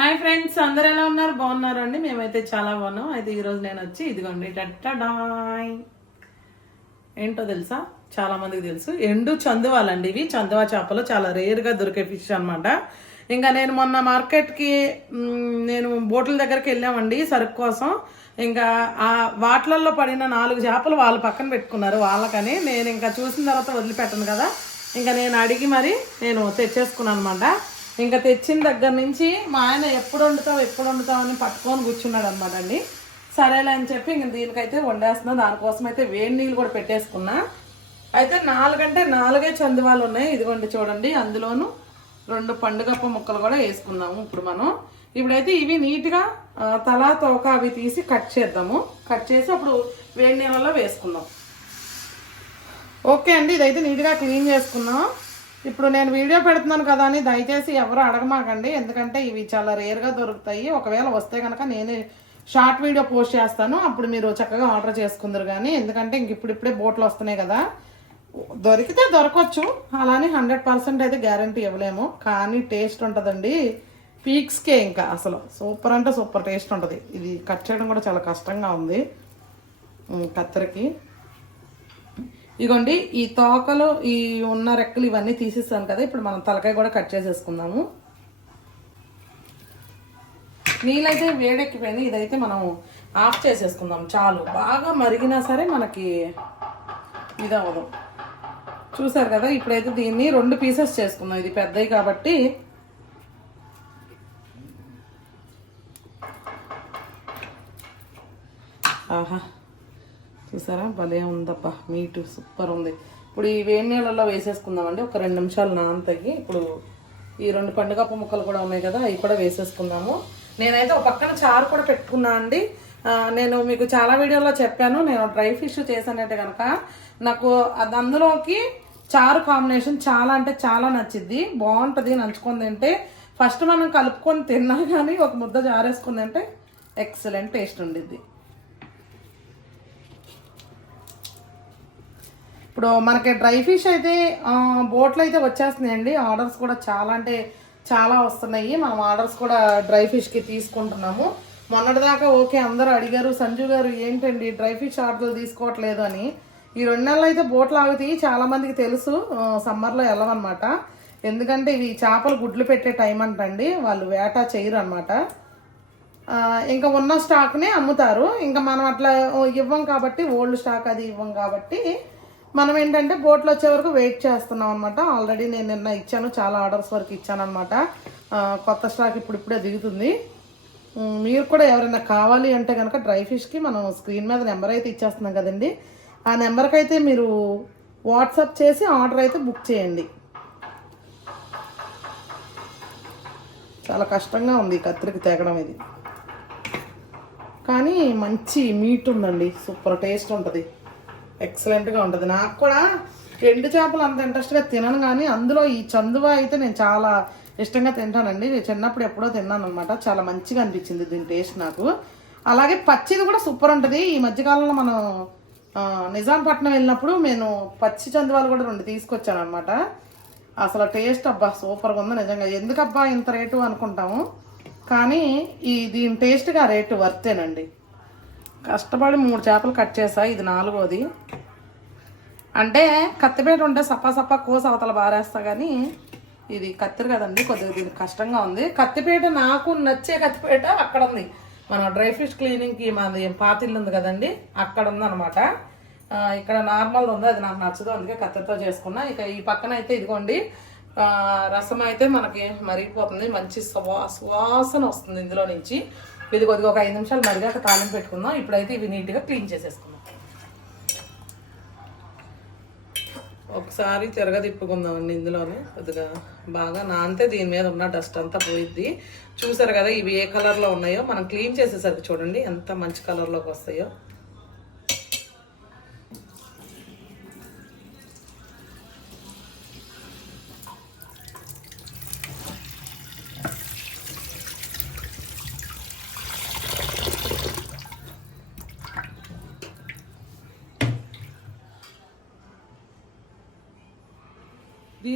Hi friends అందరు ఎలా ఉన్నారు? బాగున్నారు అండి? మేమైతే చాలా బాగున్నాం. అయితే ఈరోజు నేను వచ్చి ఇదిగోండి టట్టడాయ్. ఏంటో తెలుసా? చాలా మందికి తెలుసు. ఎండు చందువాలండి ఇవి. చందువా చేపలు చాలా రేర్గా దొరికే ఫిష్ అనమాట ఇంకా నేను మొన్న మార్కెట్కి నేను బోట్ల దగ్గరికి వెళ్ళామండి సరుకు కోసం. ఇంకా ఆ వాటిలలో పడిన నాలుగు చేపలు వాళ్ళు పక్కన పెట్టుకున్నారు వాళ్ళకని. నేను ఇంకా చూసిన తర్వాత వదిలిపెట్టను కదా. ఇంకా నేను అడిగి మరి నేను తెచ్చేసుకున్నాను అనమాట ఇంకా తెచ్చిన దగ్గర నుంచి మా ఆయన ఎప్పుడు వండుతావు ఎప్పుడు వండుతావు అని పట్టుకొని కూర్చున్నాడు అనమాట అండి. సరేలే అని చెప్పి ఇంక దీనికైతే వండేస్తున్నా. దానికోసం అయితే వేడి నీళ్ళు కూడా పెట్టేసుకున్నా. అయితే నాలుగంటే నాలుగే చందువాలు ఉన్నాయి. ఇదిగోండి చూడండి అందులోను రెండు పండుగప్ప ముక్కలు కూడా వేసుకున్నాము ఇప్పుడు మనం. ఇప్పుడైతే ఇవి నీట్గా తలా తోక అవి తీసి కట్ చేద్దాము. కట్ చేసి అప్పుడు వేడి నీళ్ళలో వేసుకుందాం. ఓకే అండి ఇదైతే నీట్గా క్లీన్ చేసుకున్నాం. ఇప్పుడు నేను వీడియో పెడుతున్నాను కదా అని దయచేసి ఎవరు అడగమాకండి. ఎందుకంటే ఇవి చాలా రేర్గా దొరుకుతాయి. ఒకవేళ వస్తే కనుక నేనే షార్ట్ వీడియో పోస్ట్ చేస్తాను. అప్పుడు మీరు చక్కగా ఆర్డర్ చేసుకుందరు కానీ ఎందుకంటే ఇంక ఇప్పుడిప్పుడే బోట్లు వస్తున్నాయి కదా. దొరికితే దొరకవచ్చు అలానే హండ్రెడ్ పర్సెంట్ అయితే గ్యారంటీ ఇవ్వలేము. కానీ టేస్ట్ ఉంటుందండి. పీక్స్కే ఇంకా అసలు. సూపర్ అంటే సూపర్ టేస్ట్ ఉంటుంది. ఇది కట్ చేయడం కూడా చాలా కష్టంగా ఉంది. కత్తెరకి. ఇగోండి ఈ తోకలు ఈ ఉన్న రెక్కలు ఇవన్నీ తీసేస్తాను కదా ఇప్పుడు మనం తలకాయ కూడా కట్ చేసేసుకుందాము. నీళ్ళైతే వేడెక్కిపోయింది ఇదైతే మనం ఆఫ్ చేసేసుకుందాం. చాలు బాగా మరిగినా సరే మనకి ఇది అవ్వదు చూసారు కదా ఇప్పుడైతే దీన్ని రెండు పీసెస్ చేసుకుందాం. ఇది పెద్దవి కాబట్టి ఆహా. చూసారా? భలే ఉందప్పా మీటు సూపర్ ఉంది. ఇప్పుడు ఈ వేడి నీళ్ళల్లో వేసేసుకుందామండి. ఒక రెండు నిమిషాలు నానతగి ఇప్పుడు ఈ రెండు పండుగ ముక్కలు కూడా ఉన్నాయి కదా అవి కూడా వేసేసుకుందాము. నేనైతే ఒక పక్కన చారు కూడా పెట్టుకున్నా అండి. నేను మీకు చాలా వీడియోలో చెప్పాను. నేను డ్రై ఫిష్ చేశానంటే కనుక నాకు అది అందులోకి చారు కాంబినేషన్ చాలా అంటే చాలా నచ్చిద్ది. బాగుంటుంది నంచుకొని తింటే. ఫస్ట్ మనం కలుపుకొని తిన్నా కానీ ఒక ముద్ద జారేసుకుంది అంటే ఎక్సలెంట్ టేస్ట్ ఉండిద్ది. ఇప్పుడు మనకి డ్రై ఫిష్ అయితే బోట్లు అయితే వచ్చేస్తున్నాయండి. ఆర్డర్స్ కూడా చాలా అంటే చాలా వస్తున్నాయి. మనం ఆర్డర్స్ కూడా డ్రై ఫిష్కి తీసుకుంటున్నాము. మొన్నటిదాకా ఓకే అందరూ అడిగారు సంజు గారు ఏంటండి డ్రై ఫిష్ ఆర్డర్లు తీసుకోవట్లేదు అని. ఈ రెండు నెలలు అయితే బోట్లు ఆగుతాయి. చాలామందికి తెలుసు సమ్మర్లో వెళ్ళవన్నమాట ఎందుకంటే ఇవి చేపలు గుడ్లు పెట్టే టైం అంటండి. వాళ్ళు వేట చేయరు అనమాట ఇంకా ఉన్న స్టాక్నే అమ్ముతారు. ఇంకా మనం అట్లా ఇవ్వం కాబట్టి ఓల్డ్ స్టాక్ అది ఇవ్వం కాబట్టి మనం ఏంటంటే బోట్లో వచ్చే వరకు వెయిట్ చేస్తున్నాం అనమాట ఆల్రెడీ నేను నిన్న ఇచ్చాను చాలా ఆర్డర్స్ వరకు ఇచ్చాను అనమాట కొత్త స్టాక్ ఇప్పుడు ఇప్పుడే దిగుతుంది మీరు కూడా ఎవరైనా కావాలి అంటే కనుక డ్రై ఫిష్కి మనం స్క్రీన్ మీద నెంబర్ అయితే ఇచ్చేస్తున్నాం కదండి. ఆ నెంబర్కి అయితే మీరు వాట్సాప్ చేసి ఆర్డర్ అయితే బుక్ చేయండి. చాలా కష్టంగా ఉంది కత్తిరికి తేగడం ఇది. కానీ మంచి మీట్ ఉందండి. సూపర్ టేస్ట్ ఉంటుంది. ఎక్సలెంట్గా ఉంటుంది. నాకు కూడా ఎండు చేపలు అంత ఇంట్రెస్ట్గా తినను కానీ అందులో ఈ చందువ అయితే నేను చాలా ఇష్టంగా తింటానండి. నేను చిన్నప్పుడు ఎప్పుడో తిన్నాను అనమాట చాలా మంచిగా అనిపించింది దీని టేస్ట్ నాకు. అలాగే పచ్చిది కూడా సూపర్ ఉంటుంది. ఈ మధ్యకాలంలో మనం నిజాంపట్నం వెళ్ళినప్పుడు నేను పచ్చి చందువాలు కూడా రెండు తీసుకొచ్చాను అనమాట అసలు టేస్ట్ అబ్బా సూపర్గా ఉంది నిజంగా. ఎందుకబ్బా ఇంత రేటు అనుకుంటాము? కానీ ఈ దీని టేస్ట్గా రేటు వర్తేనండి. కష్టపడి మూడు చేపలు కట్ చేసా ఇది నాలుగోది. అంటే కత్తిపేట ఉంటే సప్పా సప్పా కోస అవతల బారేస్తా కానీ ఇది కత్తిరి కదండి కొద్దిగా దీనికి కష్టంగా ఉంది. కత్తిపేట నాకు నచ్చే కత్తిపేట అక్కడ ఉంది. మన డ్రై ఫిష్ క్లీనింగ్కి మాది పాతిల్లు ఉంది కదండి అక్కడ ఉంది అనమాట ఇక్కడ నార్మల్ ఉంది అది నాకు నచ్చదు అందుకే కత్తితో చేసుకున్నా. ఇక ఈ పక్కన అయితే ఇదిగోండి రసం అయితే మనకి మరిగిపోతుంది. మంచి సువా సువాసన వస్తుంది ఇందులో నుంచి. ఇది కొద్దిగా ఒక ఐదు నిమిషాలు మరిగాక తాలింపు పెట్టుకుందాం. ఇప్పుడైతే ఇవి నీట్గా క్లీన్ చేసేసుకుందాం. ఒకసారి తిరగదిప్పుకుందామండి ఇందులోనే. కొద్దిగా బాగా నానితే దీని మీద ఉన్న డస్ట్ అంతా పోయిద్ది. చూసారు కదా ఇవి ఏ కలర్లో ఉన్నాయో? మనం క్లీన్ చేసేసరికి చూడండి ఎంత మంచి కలర్లోకి వస్తాయో.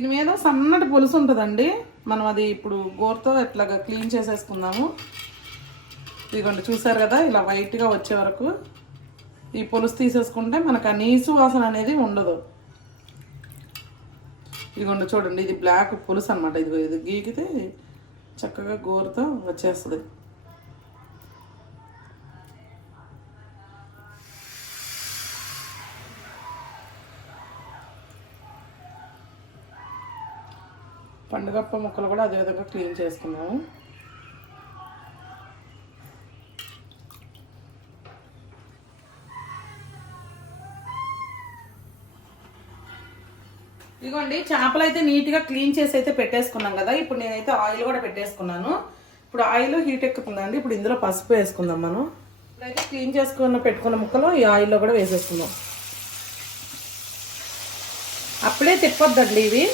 దీని మీద సన్నటి పులుసు ఉంటుందండి. మనం అది ఇప్పుడు గోరుతో ఎట్లాగా క్లీన్ చేసేసుకుందాము. ఇదిగోండి చూసారు కదా ఇలా వైట్గా వచ్చే వరకు ఈ పులుసు తీసేసుకుంటే మనకు ఆ నీసు వాసన అనేది ఉండదు. ఇదిగోండి చూడండి ఇది బ్లాక్ పులుసు అనమాట ఇదిగో ఇది గీకితే చక్కగా గోరుతో వచ్చేస్తుంది. పండుగప్ప ముక్కలు కూడా అదే విధంగా క్లీన్ చేసుకున్నాము. ఇదిగోండి చేపలు అయితే నీట్గా క్లీన్ చేసి అయితే పెట్టేసుకున్నాం కదా. ఇప్పుడు నేనైతే ఆయిల్ కూడా పెట్టేసుకున్నాను. ఇప్పుడు ఆయిల్ హీట్ ఎక్కుతుందండి. ఇప్పుడు ఇందులో పసుపు వేసుకుందాం మనం. ఇప్పుడైతే క్లీన్ చేసుకున్న పెట్టుకున్న ముక్కలు ఈ ఆయిల్లో కూడా వేసేసుకుందాం. అప్పుడే తిప్పొద్దండి ఇవి.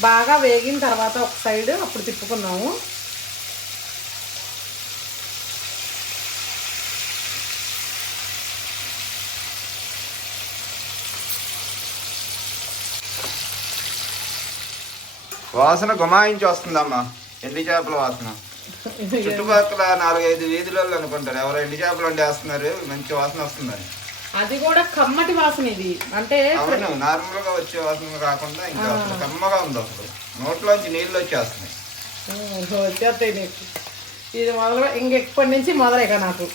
బాగా వేగిన తర్వాత ఒక సైడ్ అప్పుడు తిప్పుకున్నాము. వాసన గుమాయించి వస్తుందమ్మా. ఎండి చేపల వాసన. చుట్టుపక్కల నాలుగైదు వీధులలో అనుకుంటారు. ఎవరో ఎండి చేపలు వండేస్తున్నారు. మంచి వాసన వస్తుందని. అది కూడా కమ్మటి వాసన ఇది. అంటే నార్మల్గా వచ్చే వాసన కాకుండా ఇంకా అసలు కమ్మగా ఉంది అసలు. నోట్లోంచి నీళ్ళు వచ్చేస్తున్నాయి. వచ్చేస్తాయి నీకు. ఇది మొదలు ఇంక ఎప్పటి నుంచి మొదలేక నాకు.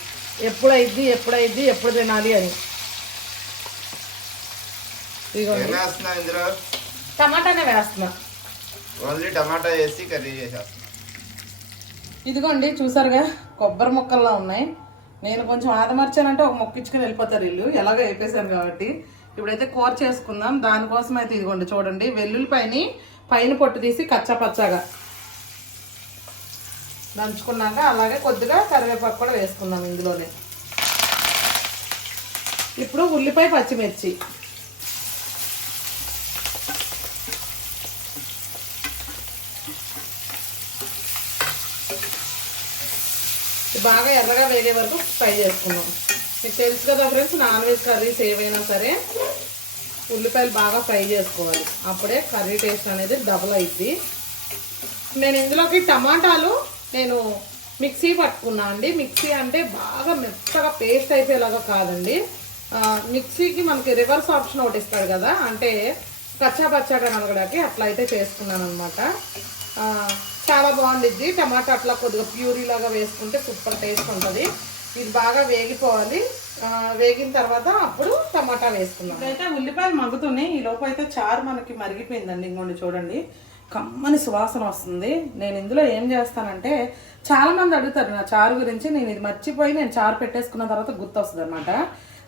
ఎప్పుడైద్ది ఎప్పుడైద్ది ఎప్పుడు తినాలి అని. టమాటానే వేస్తున్నా. ఓన్లీ టమాటా వేసి కర్రీ చేసేస్తున్నాం. ఇదిగోండి చూసారుగా? కొబ్బరి ముక్కల్లా ఉన్నాయి. నేను కొంచెం ఆదమర్చానంటే ఒక మొక్కించుకుని వెళ్ళిపోతారు ఇల్లు ఎలాగో వేపేశాను కాబట్టి. ఇప్పుడైతే కూర చేసుకుందాం. దానికోసం అయితే ఇదిగోండి చూడండి. వెల్లుల్లిపైని పైన పొట్టు తీసి కచ్చా పచ్చాగా దంచుకున్నాక అలాగే కొద్దిగా కరివేపాకు కూడా వేసుకుందాం ఇందులోనే. ఇప్పుడు ఉల్లిపాయ పచ్చిమిర్చి. బాగా ఎర్రగా వేగే వరకు ఫ్రై చేసుకున్నాం. మీకు తెలుసు కదా ఫ్రెండ్స్ నాన్ వెజ్ కర్రీస్ ఏవైనా సరే ఉల్లిపాయలు బాగా ఫ్రై చేసుకోవాలి. అప్పుడే కర్రీ టేస్ట్ అనేది డబుల్ అయింది నేను ఇందులోకి టమాటాలు నేను మిక్సీ పట్టుకున్నా అండి. మిక్సీ అంటే బాగా మెత్తగా పేస్ట్ అయిపోయేలాగా కాదండి. మిక్సీకి మనకి రివర్స్ ఆప్షన్ ఒకటి ఇస్తాడు కదా అంటే కచ్చా పచ్చాగా నలగడానికి అట్లా అయితే చేసుకున్నాను అనమాట చాలా బాగుండిద్ది. టమాటా అట్లా కొద్దిగా ప్యూరీ లాగా వేసుకుంటే సూపర్ టేస్ట్ ఉంటుంది. ఇది బాగా వేగిపోవాలి. వేగిన తర్వాత అప్పుడు టమాటా వేసుకుందాం. అయితే ఉల్లిపాయలు మగ్గుతున్నాయి. ఈ లోపు అయితే చారు మనకి మరిగిపోయిందండి. ఇంకోండి చూడండి. కమ్మని సువాసన వస్తుంది. నేను ఇందులో ఏం చేస్తానంటే చాలా మంది అడుగుతారు నా చారు గురించి. నేను ఇది మర్చిపోయి నేను చారు పెట్టేసుకున్న తర్వాత గుర్తొస్తుంది అనమాట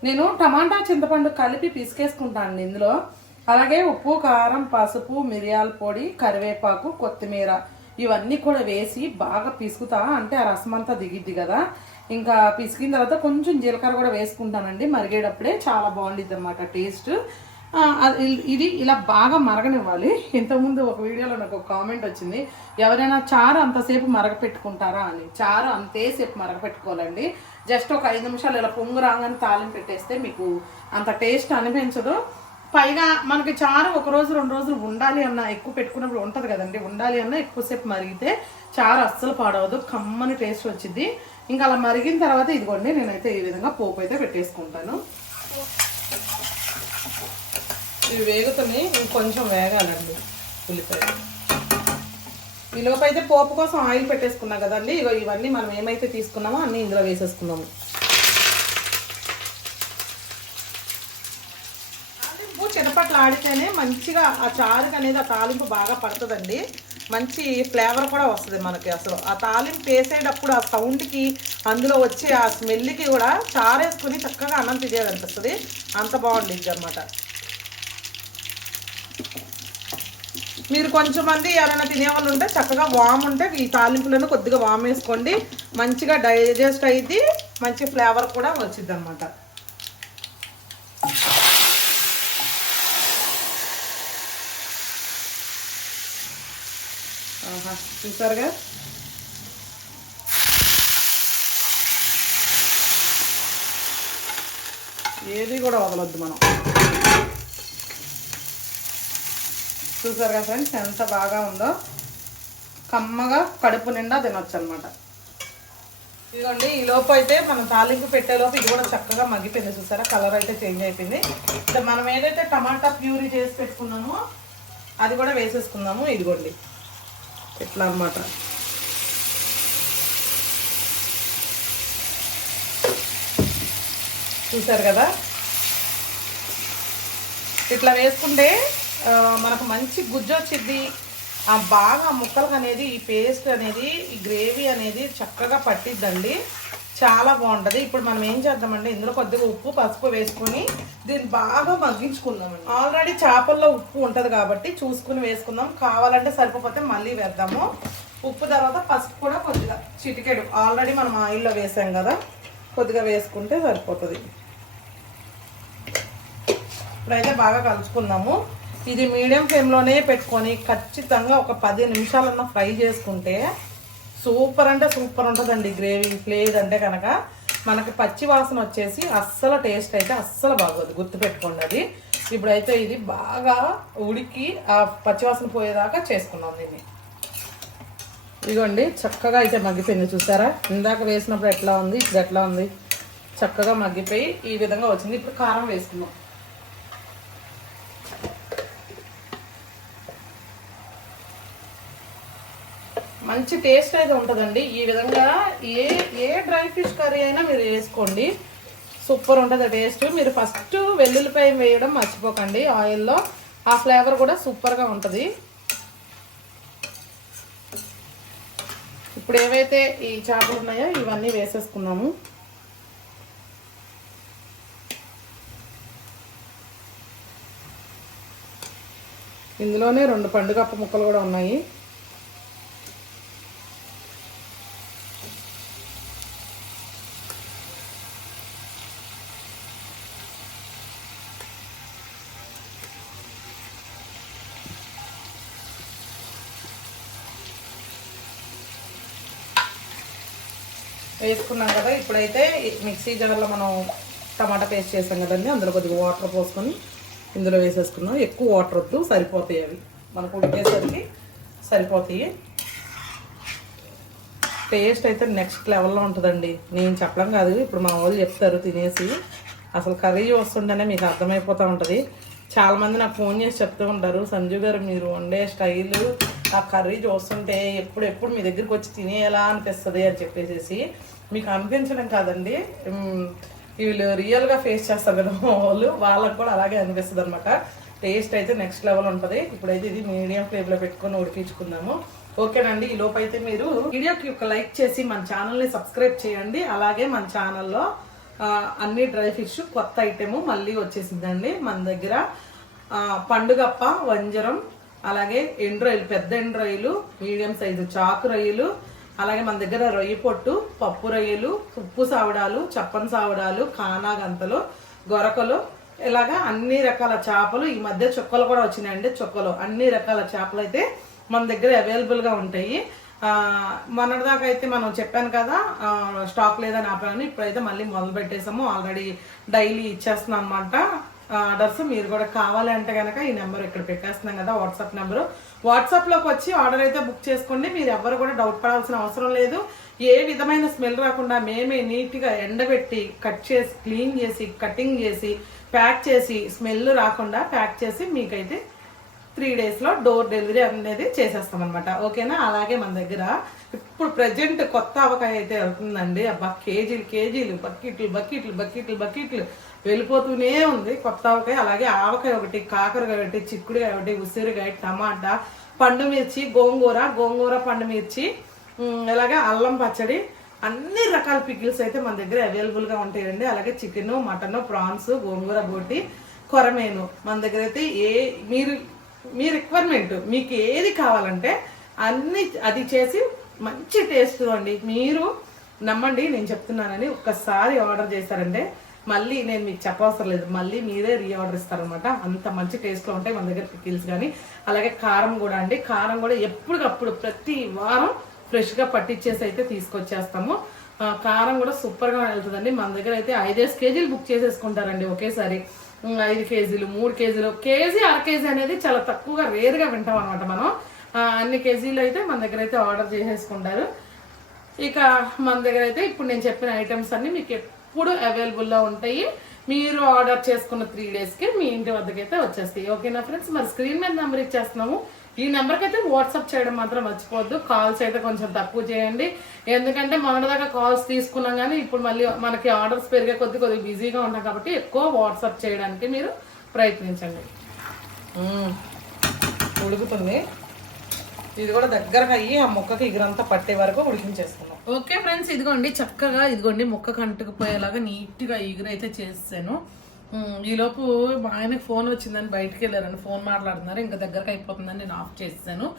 నేను టమాటా చింతపండు కలిపి పిసికేసుకుంటాను ఇందులో. అలాగే ఉప్పు కారం పసుపు మిరియాల పొడి కరివేపాకు కొత్తిమీర ఇవన్నీ కూడా వేసి బాగా పిసుకుతా అంటే ఆ రసం అంతా దిగిద్ది కదా. ఇంకా పిసికిన తర్వాత కొంచెం జీలకర్ర కూడా వేసుకుంటానండి. మరిగేటప్పుడే చాలా బాగుండిద్ది అనమాట టేస్ట్. అది ఇది ఇలా బాగా మరగనివ్వాలి. ఇంతకుముందు ఒక వీడియోలో నాకు ఒక కామెంట్ వచ్చింది. ఎవరైనా చారు అంతసేపు మరగపెట్టుకుంటారా అని. చారు అంతేసేపు మరగపెట్టుకోవాలండి. జస్ట్ ఒక ఐదు నిమిషాలు ఇలా పొంగు రాగానే తాలింపు పెట్టేస్తే మీకు అంత టేస్ట్ అనిపించదు. పైగా మనకి చారు ఒక రోజు రెండు రోజులు ఉండాలి అన్న ఎక్కువ పెట్టుకున్నప్పుడు ఉంటుంది కదండి. ఉండాలి అన్న ఎక్కువసేపు మరిగితే చారు అస్సలు పాడవదు. కమ్మని టేస్ట్ వచ్చింది ఇంకా అలా మరిగిన తర్వాత ఇదిగోండి నేనైతే ఈ విధంగా పోపు అయితే పెట్టేసుకుంటాను. ఇవి వేగుతున్నాయి ఇంకొంచెం వేగాలండి ఉల్లిపాయలు ఈ అయితే పోపు కోసం ఆయిల్ పెట్టేసుకున్నాం కదండి. ఇగో ఇవన్నీ మనం ఏమైతే తీసుకున్నామో అన్నీ ఇందులో వేసేసుకున్నాము తాలింపు ఆడితేనే మంచిగా ఆ చారుకి అనేది ఆ తాలింపు బాగా పడుతుందండి. మంచి ఫ్లేవర్ కూడా వస్తుంది మనకి అసలు. ఆ తాలింపు వేసేటప్పుడు ఆ సౌండ్కి అందులో వచ్చే ఆ స్మెల్కి కూడా చారేసుకుని చక్కగా అన్నం తినేదనిపిస్తుంది. అంత బాగుండిద్ది అనమాట మీరు కొంచెం మంది ఎవరైనా తినేవాళ్ళు ఉంటే చక్కగా వామ్ ఉంటే ఈ తాలింపులను కొద్దిగా వామ్ వేసుకోండి. మంచిగా డైజెస్ట్ అయితే మంచి ఫ్లేవర్ కూడా వచ్చింది అనమాట చూసారుగా? ఏది కూడా వదలొద్దు మనం. చూసారు కదా ఫ్రెండ్స్ ఎంత బాగా ఉందో? కమ్మగా కడుపు నిండా తినొచ్చు అనమాట ఇదిగోండి ఈ లోపు అయితే మనం తాలింపు పెట్టేలోపు ఇది కూడా చక్కగా మగ్గిపోయింది. చూసారా? కలర్ అయితే చేంజ్ అయిపోయింది. ఇక మనం ఏదైతే టమాటా ప్యూరీ చేసి పెట్టుకున్నామో అది కూడా వేసేసుకుందాము. ఇదిగోండి. ఇట్లా అన్నమాట? చూసారు కదా? ఇట్లా వేసుకుంటే మనకు మంచి గుజ్జు వచ్చింది ఆ బాగా ముక్కలకు అనేది ఈ పేస్ట్ అనేది ఈ గ్రేవీ అనేది చక్కగా పట్టిద్దండి. చాలా బాగుంటుంది. ఇప్పుడు మనం ఏం చేద్దామంటే ఇందులో కొద్దిగా ఉప్పు పసుపు వేసుకొని దీన్ని బాగా మగ్గించుకుందామండి. ఆల్రెడీ చేపల్లో ఉప్పు ఉంటుంది కాబట్టి చూసుకుని వేసుకుందాం. కావాలంటే సరిపోతే మళ్ళీ వేద్దాము. ఉప్పు తర్వాత పసుపు కూడా కొద్దిగా చిటికెడు. ఆల్రెడీ మనం ఆయిల్లో వేసాం కదా కొద్దిగా వేసుకుంటే సరిపోతుంది. ఇప్పుడైతే బాగా కలుసుకుందాము ఇది మీడియం ఫ్లేమ్లోనే పెట్టుకొని ఖచ్చితంగా ఒక పది నిమిషాలన్నా ఫ్రై చేసుకుంటే సూపర్ అంటే సూపర్ ఉంటుందండి. గ్రేవీ లేదంటే కనుక మనకి పచ్చి వాసన వచ్చేసి అస్సలు టేస్ట్ అయితే అస్సలు బాగోదు. గుర్తుపెట్టుకోండి అది. ఇప్పుడైతే ఇది బాగా ఉడికి ఆ పచ్చి వాసన పోయేదాకా చేసుకున్నాం దీన్ని. ఇదిగోండి చక్కగా అయితే మగ్గిపోయింది చూసారా? ఇందాక వేసినప్పుడు ఎట్లా ఉంది? ఇప్పుడు ఎట్లా ఉంది? చక్కగా మగ్గిపోయి ఈ విధంగా వచ్చింది. ఇప్పుడు కారం వేసుకుందాం. మంచి టేస్ట్ అయితే ఉంటుందండి. ఈ విధంగా ఏ ఏ డ్రై ఫిష్ కర్రీ అయినా మీరు వేసుకోండి. సూపర్ ఉంటుంది టేస్ట్ మీరు ఫస్ట్ వెల్లుల్లిపాయ వేయడం మర్చిపోకండి. ఆయిల్లో ఆ ఫ్లేవర్ కూడా సూపర్గా ఉంటుంది. ఇప్పుడు ఏవైతే ఈ చేపలు ఉన్నాయో ఇవన్నీ వేసేసుకున్నాము. ఇందులోనే రెండు పండుగప్ప ముక్కలు కూడా ఉన్నాయి. వేసుకున్నాం కదా ఇప్పుడైతే మిక్సీ జార్లో మనం టమాటా పేస్ట్ చేసాం కదండి అందులో కొద్దిగా వాటర్ పోసుకొని ఇందులో వేసేసుకున్నాం. ఎక్కువ వాటర్ వద్దు సరిపోతాయి అవి. మనకు ఉడికేసరికి సరిపోతాయి. టేస్ట్ అయితే నెక్స్ట్ లెవెల్లో ఉంటుందండి. నేను చెప్పడం కాదు ఇప్పుడు మా వాళ్ళు చెప్తారు తినేసి. అసలు కర్రీ చూస్తుంటేనే మీకు అర్థమైపోతూ ఉంటుంది. చాలామంది నాకు ఫోన్ చేసి చెప్తూ ఉంటారు సంజు గారు మీరు వండే స్టైల్ ఆ కర్రీ చూస్తుంటే ఎప్పుడు ఎప్పుడు మీ దగ్గరికి వచ్చి తినేయాలా అనిపిస్తుంది అని చెప్పేసి మీకు అనిపించడం కాదండి. వీళ్ళు రియల్గా ఫేస్ చేస్తారు కదా మా వాళ్ళు వాళ్ళకు కూడా అలాగే అనిపిస్తుంది అనమాట టేస్ట్ అయితే నెక్స్ట్ లెవెల్ ఉంటుంది. ఇప్పుడైతే ఇది మీడియం ఫ్లేమ్లో పెట్టుకొని ఉడికించుకుందాము. ఓకేనండి ఈ లోపైతే అయితే మీరు వీడియోకి ఒక లైక్ చేసి మన ఛానల్ని సబ్స్క్రైబ్ చేయండి. అలాగే మన ఛానల్లో అన్ని డ్రై ఫిష్ కొత్త ఐటెము మళ్ళీ వచ్చేసిందండి. మన దగ్గర పండుగప్ప వంజరం అలాగే ఎండు రొయ్యలు పెద్ద ఎండు రొయ్యలు మీడియం సైజు చాకు రొయ్యలు అలాగే మన దగ్గర రొయ్య పొట్టు పప్పు రొయ్యలు ఉప్పు సావడాలు చప్పన్ సావడాలు కానాగంతలు గొరకలు ఇలాగా అన్ని రకాల చేపలు ఈ మధ్య చుక్కలు కూడా వచ్చినాయండి చుక్కలు. అన్ని రకాల చేపలు అయితే మన దగ్గర అవైలబుల్గా ఉంటాయి. మొన్నటిదాకా అయితే మనం చెప్పాను కదా స్టాక్ లేదని ఆపాను ఇప్పుడైతే మళ్ళీ మొదలు పెట్టేసాము ఆల్రెడీ డైలీ ఇచ్చేస్తున్నాం అనమాట ఆర్డర్స్ మీరు కూడా కావాలంటే కనుక ఈ నెంబర్ ఇక్కడ పెట్టేస్తున్నాం కదా వాట్సాప్ నెంబరు వాట్సాప్లోకి వచ్చి ఆర్డర్ అయితే బుక్ చేసుకోండి. మీరు ఎవరు కూడా డౌట్ పడాల్సిన అవసరం లేదు. ఏ విధమైన స్మెల్ రాకుండా మేమే నీట్గా ఎండబెట్టి కట్ చేసి క్లీన్ చేసి కటింగ్ చేసి ప్యాక్ చేసి స్మెల్ రాకుండా ప్యాక్ చేసి మీకైతే త్రీ డేస్లో డోర్ డెలివరీ అనేది చేసేస్తాం అనమాట ఓకేనా? అలాగే మన దగ్గర ఇప్పుడు ప్రజెంట్ కొత్త ఆవకాయ అయితే వెళ్తుందండి అబ్బా కేజీలు కేజీలు బకెట్లు బకెట్లు బకెట్లు బకెట్లు. వెళ్ళిపోతూనే ఉంది కొత్త ఆవకాయ. అలాగే ఆవకాయ ఒకటి కాకరకాయ ఒకటి చిక్కుడుకాయ ఒకటి ఉసిరికాయ టమాటా పండు మిర్చి గోంగూర గోంగూర పండు మిర్చి అలాగే అల్లం పచ్చడి. అన్ని రకాల పికిల్స్ అయితే మన దగ్గర అవైలబుల్గా ఉంటాయండి. అలాగే చికెను మటను ప్రాన్స్ గోంగూర బోటి కొరమేను. మన దగ్గర అయితే ఏ మీరు మీ రిక్వైర్మెంట్ మీకు ఏది కావాలంటే అన్ని అది చేసి మంచి టేస్ట్ అండి. మీరు నమ్మండి నేను చెప్తున్నానని ఒక్కసారి ఆర్డర్ చేశారంటే మళ్ళీ నేను మీకు చెప్పవసరం లేదు. మళ్ళీ మీరే రీఆర్డర్ ఇస్తారనమాట అంత మంచి టేస్ట్లో ఉంటాయి మన దగ్గర పికిల్స్ కానీ అలాగే కారం కూడా అండి. కారం కూడా ఎప్పటికప్పుడు ప్రతి వారం ఫ్రెష్గా పట్టించేసి అయితే తీసుకొచ్చేస్తాము. కారం కూడా సూపర్గా వెళ్తుందండి. మన దగ్గర అయితే ఐదేసి కేజీలు బుక్ చేసేసుకుంటారండి ఒకేసారి. ఐదు కేజీలు మూడు కేజీలు. కేజీ అర కేజీ అనేది చాలా తక్కువగా రేరుగా వింటాం అనమాట మనం. అన్ని కేజీలు అయితే మన దగ్గర అయితే ఆర్డర్ చేసేసుకుంటారు. ఇక మన దగ్గర అయితే ఇప్పుడు నేను చెప్పిన ఐటమ్స్ అన్ని మీకు ఎప్పుడు అవైలబుల్లో ఉంటాయి. మీరు ఆర్డర్ చేసుకున్న త్రీ డేస్కి మీ ఇంటి వద్దకైతే వచ్చేస్తాయి. ఓకేనా ఫ్రెండ్స్? మరి స్క్రీన్ మీద నెంబర్ ఇచ్చేస్తున్నాము. ఈ నెంబర్కి అయితే వాట్సాప్ చేయడం మాత్రం మర్చిపోవద్దు. కాల్స్ అయితే కొంచెం తక్కువ చేయండి. ఎందుకంటే మొన్నటిదాకా కాల్స్ తీసుకున్నాం కానీ ఇప్పుడు మళ్ళీ మనకి ఆర్డర్స్ పెరిగే కొద్ది కొద్దిగా బిజీగా ఉంటాం కాబట్టి ఎక్కువ వాట్సాప్ చేయడానికి మీరు ప్రయత్నించండి. ఉడుకుతుంది. ఇది కూడా దగ్గరగా అయ్యి ఆ మొక్కకి ఇగురంతా పట్టే వరకు ఉడికించేసుకున్నాం ఓకే ఫ్రెండ్స్ ఇదిగోండి చక్కగా ఇదిగోండి మొక్కకు అంటుకుపోయేలాగా నీట్గా ఎగురైతే చేసాను ఈలోపు మా ఆయనకి ఫోన్ వచ్చిందని బయటికి వెళ్ళారని ఫోన్ మాట్లాడుతున్నారు. ఇంకా దగ్గరకు అయిపోతుందని నేను ఆఫ్ చేసాను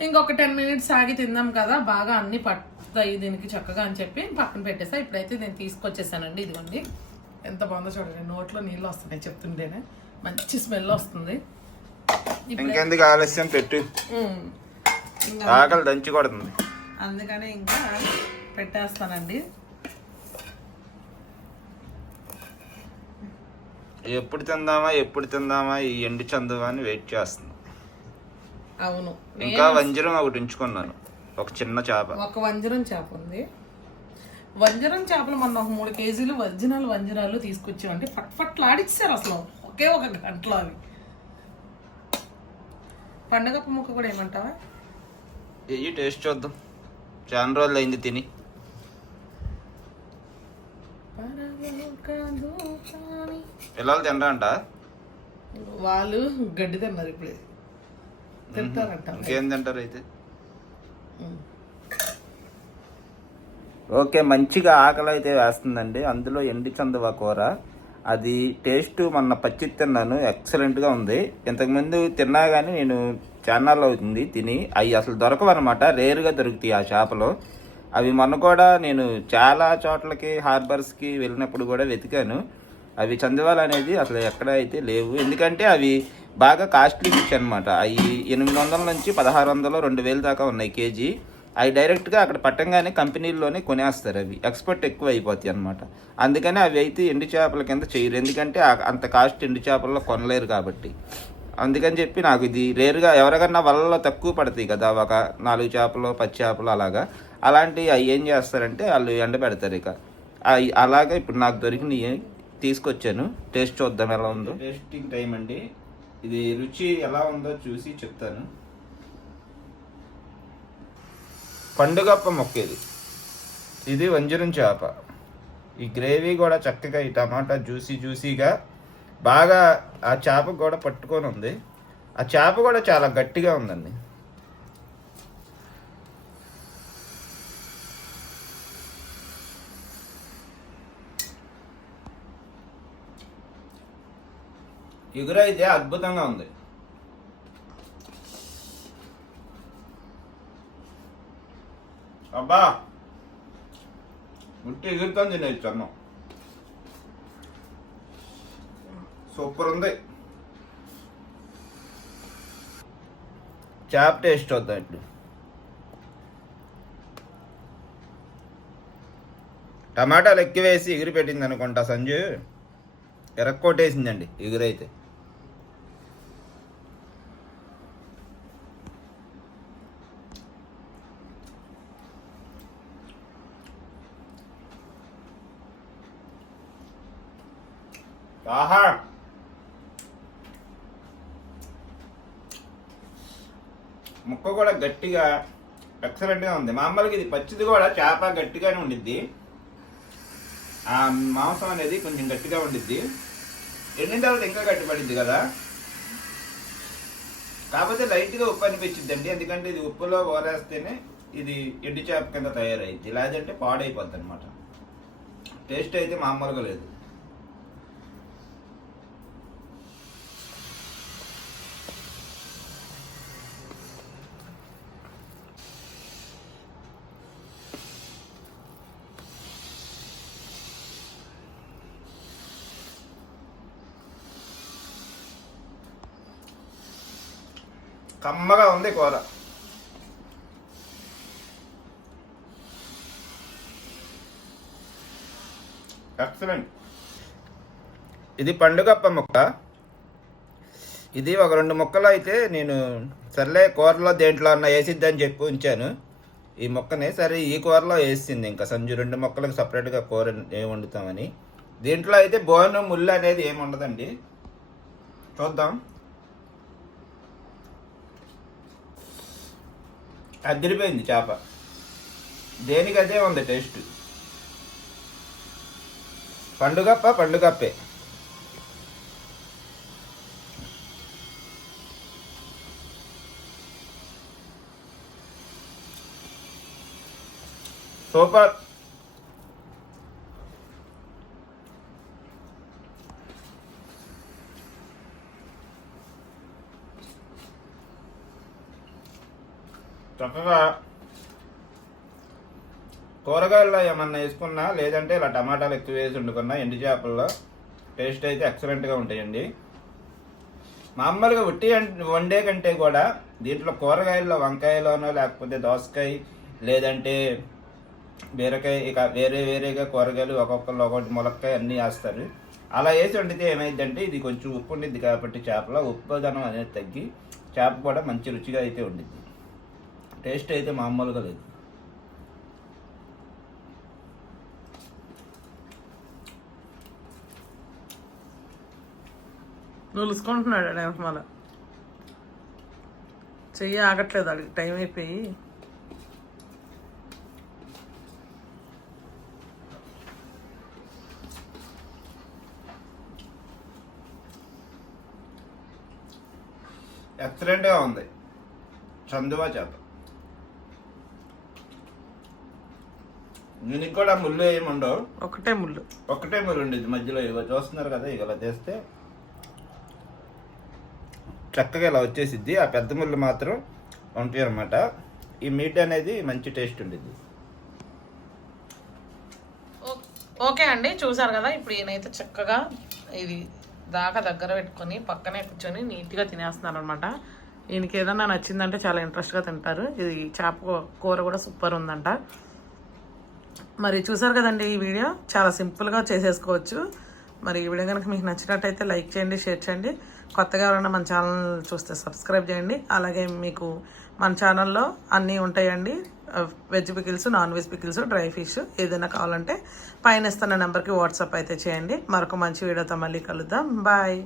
ఇంకొక టెన్ మినిట్స్ ఆగి తిందాం కదా బాగా అన్ని పట్టుతాయి దీనికి చక్కగా అని చెప్పి పక్కన పెట్టేసా. ఇప్పుడైతే నేను తీసుకొచ్చేసానండి. ఇదిగోండి. ఎంత బాగుందో చూడండి. నోట్లో నీళ్ళు వస్తున్నాయి చెప్తుంటేనే. మంచి స్మెల్ వస్తుంది. ఇంకెందుకు ఆలస్యం? పెట్టు. ఆకలి దంచి కొడుతుంది. అందుకనే ఇంకా పెట్టేస్తానండి. ఎప్పుడు తిందామా ఎప్పుడు తిందామా ఈ ఎండు చందువా అని వెయిట్ చేస్తుంది. అవును. ఇంకా వంజరం ఒకటి ఉంచుకున్నాను. ఒక చిన్న చేప. ఒక వంజరం చేప ఉంది. వంజరం చేపలు మొన్న ఒక మూడు కేజీలు ఒరిజినల్ వంజరాలు తీసుకొచ్చామంటే ఫట్ ఫట్లు ఆడిచ్చారు అసలు. ఒకే ఒక గంటలో అవి. పండగప్ప ముక్క కూడా ఏమంటావా? ఇవి టేస్ట్ చూద్దాం. చాలా రోజులు అయింది తిని. పిల్లలు తినరంట? వాళ్ళు గడ్డి తిన్నారు ఇప్పుడే. తింటారంట. ఇంకేం తింటారు అయితే? ఓకే మంచిగా ఆకలి అయితే వేస్తుందండి. అందులో ఎండి చందువ కూర. అది టేస్ట్ మొన్న పచ్చి తిన్నాను. ఎక్సలెంట్గా ఉంది. ఇంతకుముందు తిన్నా కానీ నేను చాన్నాళ్ళు అవుతుంది తిని. అవి అసలు దొరకవు అనమాట రేరుగా దొరుకుతాయి ఆ చేపలు. అవి మొన్న కూడా నేను చాలా చోట్లకి హార్బర్స్కి వెళ్ళినప్పుడు కూడా వెతికాను. అవి చందవాలి అనేది అసలు ఎక్కడ అయితే లేవు. ఎందుకంటే అవి బాగా కాస్ట్లీ ఫిష్ అనమాట అవి ఎనిమిది వందల నుంచి పదహారు వందలు రెండు వేలు దాకా ఉన్నాయి కేజీ. అవి డైరెక్ట్గా అక్కడ పట్టంగానే కంపెనీల్లోనే కొనేస్తారు అవి. ఎక్స్పోర్ట్ ఎక్కువ అయిపోతాయి అనమాట అందుకని అవి అయితే ఎండు చేపల కింద చేయరు. ఎందుకంటే అంత కాస్ట్ ఎండు చేపల్లో కొనలేరు కాబట్టి. అందుకని చెప్పి నాకు ఇది రేరుగా ఎవరికన్నా వలలో తక్కువ పడతాయి కదా. ఒక నాలుగు చేపలు పచ్చి చేపలు అలాగా. అలాంటివి అవి ఏం చేస్తారంటే వాళ్ళు ఎండబెడతారు ఇక. అలాగే అలాగా ఇప్పుడు నాకు దొరికినవి తీసుకొచ్చాను. టేస్ట్ చూద్దాం ఎలా ఉందో. టేస్టింగ్ టైం అండి. ఇది రుచి ఎలా ఉందో చూసి చెప్తాను. పండుగప్ప మొక్క ఇది ఇది వంజరం చేప. ఈ గ్రేవీ కూడా చక్కగా ఈ టమాటా జ్యూసీ జ్యూసీగా బాగా ఆ చేప కూడా పట్టుకొని ఉంది. ఆ చేప కూడా చాలా గట్టిగా ఉందండి. ఎగురైతే అద్భుతంగా ఉంది. అబ్బా! ముట్టి ఎగురుతుంది నేను చర్మం. సూపర్ ఉంది. చేప టేస్ట్ వద్దాం ఇప్పుడు టమాటాలు ఎక్కువ వేసి ఎగిరి పెట్టింది అనుకుంటా సంజు. ఎరక్కొట్టేసిందండి ఎగురైతే ఆహా ముక్క కూడా గట్టిగా ఎక్సలెంట్గా ఉంది. మామూలుగా ఇది పచ్చిది కూడా చేప గట్టిగానే ఉండిద్ది. ఆ మాంసం అనేది కొంచెం గట్టిగా ఉండిద్ది. ఎండిన తర్వాత ఇంకా గట్టిపడింది కదా. కాకపోతే లైట్గా ఉప్పు అనిపించిందండి ఎందుకంటే ఇది ఉప్పులో ఓరేస్తేనే ఇది ఎండు చేప కింద తయారైద్ది. లేదంటే పాడైపోద్ది అనమాట టేస్ట్ అయితే మామూలుగా లేదు. కమ్మగా కూర. ఎక్సలెంట్ ఇది పండుగప్ప మొక్క. ఇది ఒక రెండు మొక్కలు అయితే నేను సర్లే కూరలో దేంట్లో అన్న వేసిద్దని చెప్పి ఉంచాను. ఈ మొక్కని సరే ఈ కూరలో వేసింది. ఇంకా సంజు రెండు మొక్కలకు సపరేట్గా కూర ఏమి వండుతామని. దీంట్లో అయితే బోను ముళ్ళు అనేది ఏమి ఉండదండి. చూద్దాం. అదిరిపోయింది చేప. దేనికదే ఉంది టేస్ట్. పండుగప్ప పండుగప్పే. సూపర్. చక్కగా కూరగాయల్లో ఏమన్నా వేసుకున్నా లేదంటే ఇలా టమాటాలు ఎక్కువ వేసి వండుకున్నా ఎండు చేపల్లో టేస్ట్ అయితే ఎక్సలెంట్గా ఉంటాయండి. మామూలుగా ఉట్టి వండే కంటే కూడా దీంట్లో కూరగాయల్లో వంకాయలోనో లేకపోతే దోసకాయ లేదంటే బీరకాయ ఇక వేరే వేరేగా కూరగాయలు ఒక్కొక్కరు ఒక్కొక్కటి ములక్కాయ అన్నీ వేస్తారు. అలా వేసి వండితే ఏమైందంటే ఇది కొంచెం ఉప్పు ఉండిద్ది కాబట్టి చేపలో ఉప్పుదనం అనేది తగ్గి చేప కూడా మంచి రుచిగా అయితే ఉండిద్ది. టేస్ట్ అయితే మామూలుగా లేదు. నులుసుకుంటున్నాడు చెయ్యి ఆగట్లేదు అడిగి టైం అయిపోయి. ఎక్సలెంట్గా ఉంది. చందువా చేప. దీనికి కూడా ముళ్ళు ఏమి ఉండవు ఒకటే ముళ్ళు. ఒక్కటే ముళ్ళు ఉండేది మధ్యలో. ఇగో చూస్తున్నారు కదా ఇక ఇలా తీస్తే చక్కగా ఇలా వచ్చేసిద్ది. ఆ పెద్ద ముళ్ళు మాత్రం ఉంటాయి అనమాట ఈ మీట్ అనేది మంచి టేస్ట్ ఉండిద్ది ఓకే అండి. చూసారు కదా ఇప్పుడు ఈయనైతే చక్కగా ఇది దాకా దగ్గర పెట్టుకొని పక్కనే కూర్చొని నీట్గా తినేస్తున్నారు అనమాట ఈయనకి ఏదన్నా నచ్చిందంటే చాలా ఇంట్రెస్ట్గా తింటారు. ఇది చేప కూర కూడా సూపర్ ఉందంట. మరి చూసారు కదండి ఈ వీడియో? చాలా సింపుల్గా చేసేసుకోవచ్చు. మరి ఈ వీడియో కనుక మీకు నచ్చినట్టయితే లైక్ చేయండి షేర్ చేయండి. కొత్తగా ఎవరైనా మన ఛానల్ చూస్తే సబ్స్క్రైబ్ చేయండి. అలాగే మీకు మన ఛానల్లో అన్నీ ఉంటాయండి. Veg pickles non veg pickles dry fish ఏదైనా కావాలంటే పైన ఇస్తున్న నెంబర్కి వాట్సాప్ అయితే చేయండి. మరొక మంచి వీడియోతో మళ్ళీ కలుద్దాం. బాయ్.